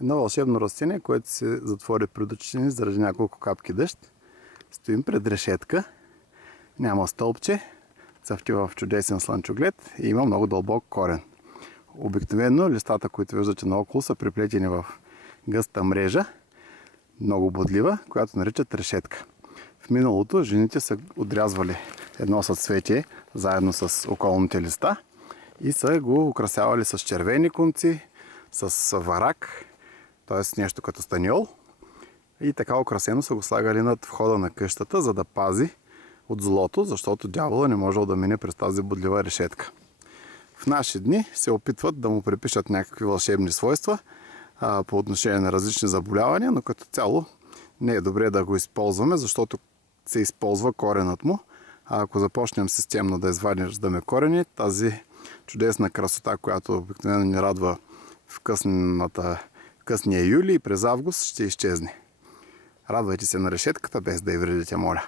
Едно вълшебно растение, което се затвори пред очите ни заради няколко капки дъжд. Стоим пред решетка, няма стълбче, цъфти в чудесен слънчоглед и има много дълбок корен. Обикновено листата, които виждате наоколо, са приплетени в гъста мрежа, много бодлива, която наричат решетка. В миналото жените са отрязвали едно съцветие заедно с околните листа и са го украсявали с червени конци, с варак, т.е. нещо като станиол. И така украсено са го слагали над входа на къщата, за да пази от злото, защото дявола не можел да мине през тази бодлива решетка. В наши дни се опитват да му припишат някакви вълшебни свойства по отношение на различни заболявания, но като цяло не е добре да го използваме, защото се използва коренът му. А ако започнем системно да изваждаме корени, тази чудесна красота, която обикновено ни радва в късния юли и през август, ще изчезне. Радвайте се на решетката, без да я вредите, моля.